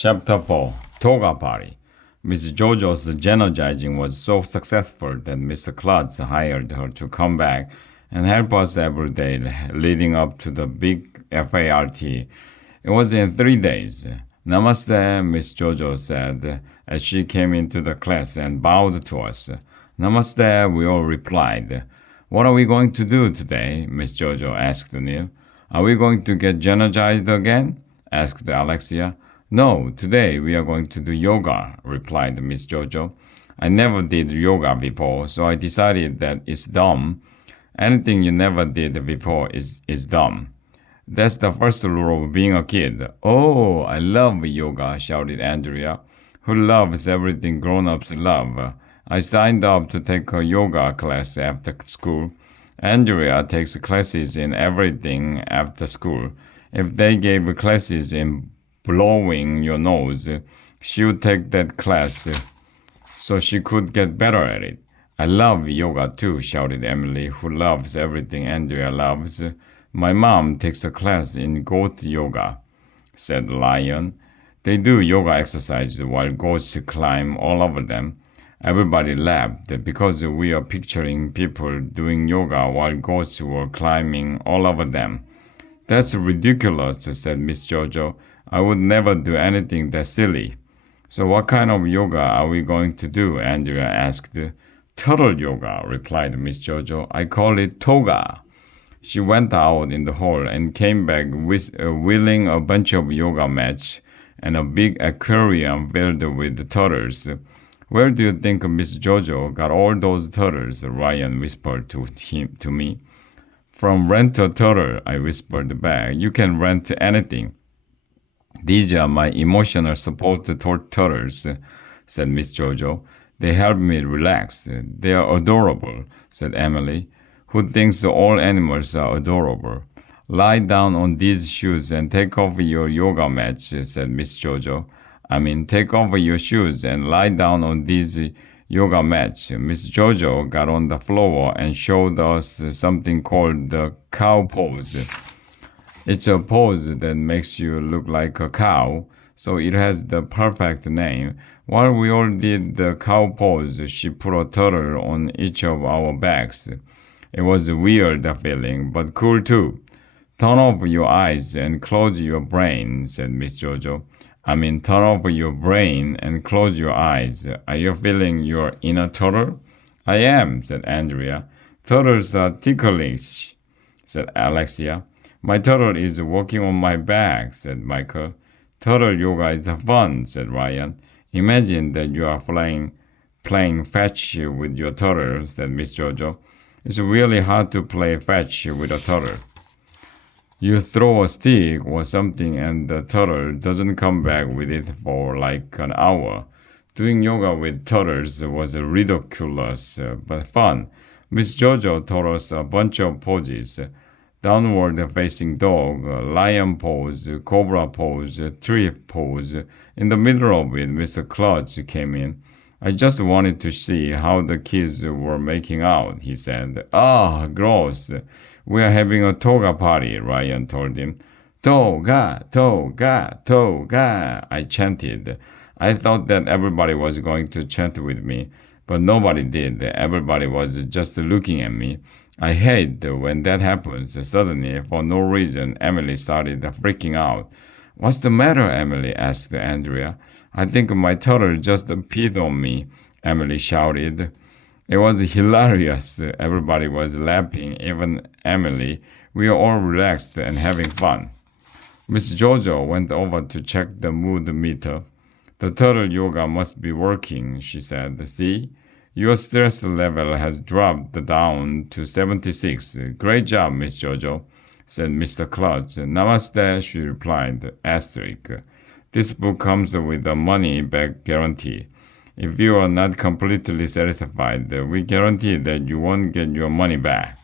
Chapter 4 Toga Party. Miss Jojo's genogizing was so successful that Mr. Klutz hired her to come back and help us every day leading up to the big FART. It was in 3 days. Namaste, Miss Jojo said as she came into the class and bowed to us. Namaste, we all replied. What are we going to do today? Miss Jojo asked Neil. Are we going to get genogized again? Asked Alexia. No, today we are going to do yoga, replied Miss Jojo. I never did yoga before, so I decided that it's dumb. Anything you never did before is dumb. That's the first rule of being a kid. Oh, I love yoga, shouted Andrea, who loves everything grown-ups love. I signed up to take a yoga class after school. Andrea takes classes in everything after school. If they gave classes in blowing your nose, she would take that class so she could get better at it. I love yoga too, shouted Emily, who loves everything Andrea loves. My mom takes a class in goat yoga, said Lion. They do yoga exercise while goats climb all over them. Everybody laughed because we are picturing people doing yoga while goats were climbing all over them. That's ridiculous, said Miss Jojo. I would never do anything that silly. So what kind of yoga are we going to do? Andrea asked. Turtle yoga, replied Miss Jojo. I call it toga. She went out in the hall and came back wheeling a bunch of yoga mats and a big aquarium filled with turtles. Where do you think Miss Jojo got all those turtles? Ryan whispered to me. From Rent a Turtle, I whispered back. You can rent anything. These are my emotional support turtles, said Miss Jojo. They help me relax. They are adorable, said Emily, who thinks all animals are adorable. Lie down on these shoes and take off your yoga mats, said Miss Jojo. Take off your shoes and lie down on these yoga mats. Miss Jojo got on the floor and showed us something called the cow pose. It's a pose that makes you look like a cow, so it has the perfect name. While we all did the cow pose, she put a turtle on each of our backs. It was a weird feeling, but cool too. Turn off your eyes and close your brain, said Miss Jojo. Turn off your brain and close your eyes. Are you feeling your inner turtle? I am, said Andrea. Turtles are ticklish, said Alexia. My turtle is walking on my back, said Michael. Turtle yoga is fun, said Ryan. Imagine that you are playing fetch with your turtle, said Miss Jojo. It's really hard to play fetch with a turtle. You throw a stick or something and the turtle doesn't come back with it for like an hour. Doing yoga with turtles was ridiculous but fun. Miss Jojo taught us a bunch of poses. Downward facing dog, lion pose, cobra pose, tree pose. In the middle of it, Mr. Klutz came in. I just wanted to see how the kids were making out, he said. Ah, gross. We are having a toga party, Ryan told him. Toga, toga, toga, I chanted. I thought that everybody was going to chant with me, but nobody did. Everybody was just looking at me. I hate when that happens. Suddenly, for no reason, Emily started freaking out. What's the matter, Emily? Asked Andrea. I think my turtle just peed on me, Emily shouted. It was hilarious. Everybody was laughing, even Emily. We were all relaxed and having fun. Miss Jojo went over to check the mood meter. The turtle yoga must be working, she said. See? Your stress level has dropped down to 76. Great job, Miss Jojo, said Mr. Klutz. Namaste, she replied, asterisk. This book comes with a money-back guarantee. If you are not completely satisfied, we guarantee that you won't get your money back.